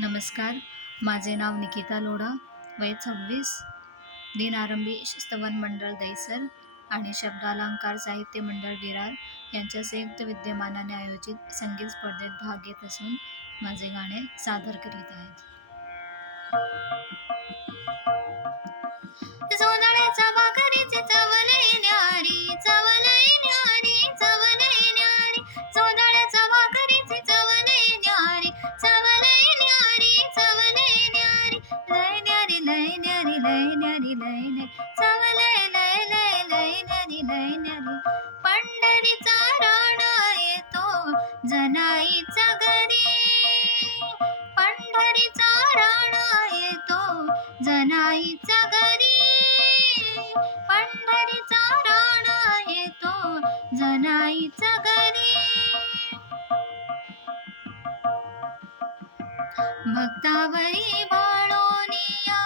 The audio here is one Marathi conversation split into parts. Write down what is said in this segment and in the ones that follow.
नमस्कार. माझे नाव निकिता लोढा, वय 26, दिन आरंभी स्तवन मंडळ दहिसर आणि शब्दालंकार साहित्य मंडळ विरार यांच्या संयुक्त विद्यमानाने आयोजित संगीत स्पर्धेत भाग घेत असून माझे गाणे सादर करीत आहेत. जोंधळ्याच्या भाकरीची चव लई न्यारी, चव लई न्यारी, चव लई न्यारी. जोंधळ्याच्या भाकरीची चव लई न्यारी, चव लई न्यारी, चव लई न्यारी. लई न्यारी, लई न्यारी, लई न्यारी, लई न्यारी. चव लई लई लई लई न्यारी, लई न्यारी. पंढरीचा राणा येतो जनाईच्या घरी, पंढरीचा राणा येतो जनाईच्या घरी, पंढरीचा राणा येतो जनाईच्या घरी. भक्तावरी भाळोनिया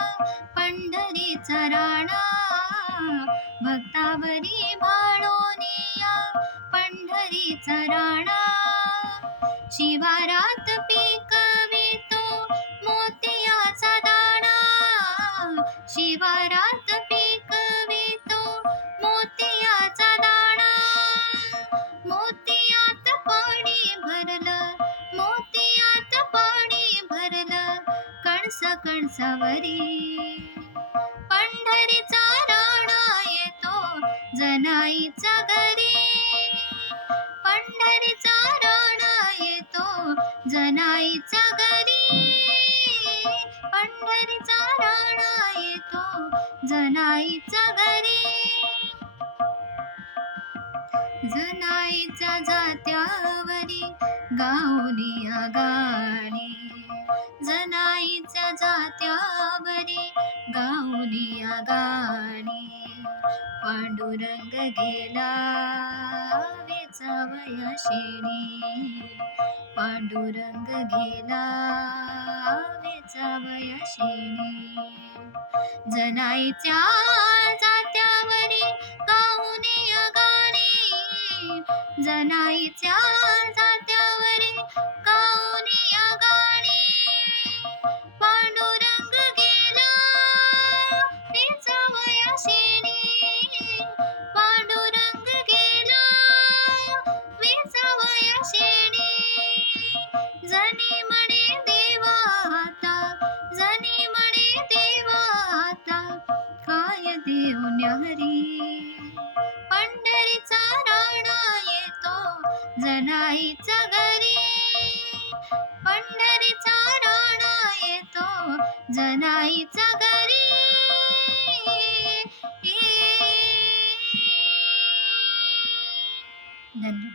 पंढरीचा राणा, भक्तावरी भाळोनिया पंढरीचा राणा. शिवारात पिकवितो मोतियाचा दाणा, शिवारात पिकवितो मोतियाचा दाणा. मोतियात पाणी भरलं, मोतियात पाणी भरलं कणस कणसावरी. पंढरीचा राणा येतो जनाईच्या घरी, पंढरीचा राणा येतो जनाईच्या घरी, पंढरीचा राणा येतो जनाईच्या घरी. जनाईच्या जात्यावरी गाऊनिया गाणी, जनाईच्या जात्यावरी गाऊनिया गाणी. पांडुरंग गेला वेचावया शेणी, पांडुरंग गेला वेचावया शेणी. जनाईच्या जात्यावरी गाऊनिया गाणी, जनाईच्या जात्यावरी गाऊनिया गाणी. पांडुरंग गेला वेचावया शेणी, पांडुरंग गेला वेचावया शेणी. जनी म्हणे देवा आता, जनी म्हणे देवा आता काय देव न्यारी. पंढरीचा राणा येतो जनाईच्या घरी, पंढरीचा राणा येतो जनाईच्या घरी. धन्यवाद.